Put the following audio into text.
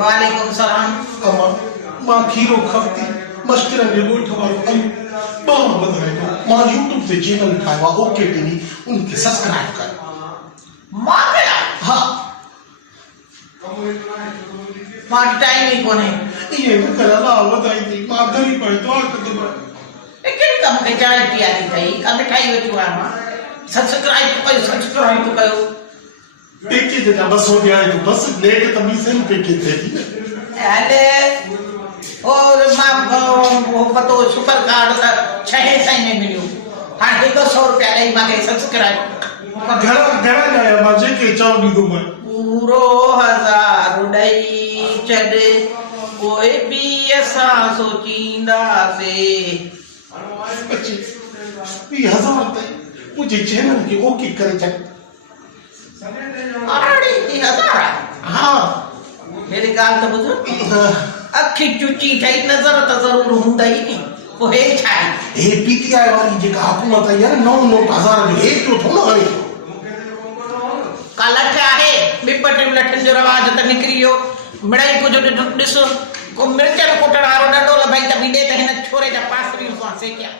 वालेकुम सलाम। मां खीरो खपती मस्कर ने गोठ वारो आई बार बधाई तो मां YouTube ते चैनल ठावा ओके टीवी उनके सब्सक्राइब कर मां गया हां मां टाइम ही कोने ये न करला बधाई थी मां धरी पए तो आ तो लेकिन कम के चाय पिया दी थई कम ठाई वेठो आ मां सब्सक्राइब तो कयो पैकेज जा 200 दिया तो बस लेट तमीज़ पैकेज थे अरे और मां वो पतो सुपर कार्ड का 6 साइन में मिलियो हां 100 रुपया दई मांगे सब्सक्राइब घरा जाया मां जेके चाव दी दो मैं पूरो 1000 दई छड़े कोई भी ऐसा सोचींदा से 20000 ते मुझे चैनल के ओके करे जा अरे 3000 हां मेरी गाल तो बुझो अखी चुची थई नजर तो जरूर हुंदा ही नहीं वो हे छाई ए पीटीआई वाली जेका हुकूमत है यार 9-9,000 में एक तो थोड़ा है कलठ आहे बिपट लठन जो रवाज त निकरियो मिड़ाई को जो ॾिस को मिर्च कोटड़ वारो ॾंडो ल भाई त बिडे त हिन छोरे जा पास भी उसा से क्या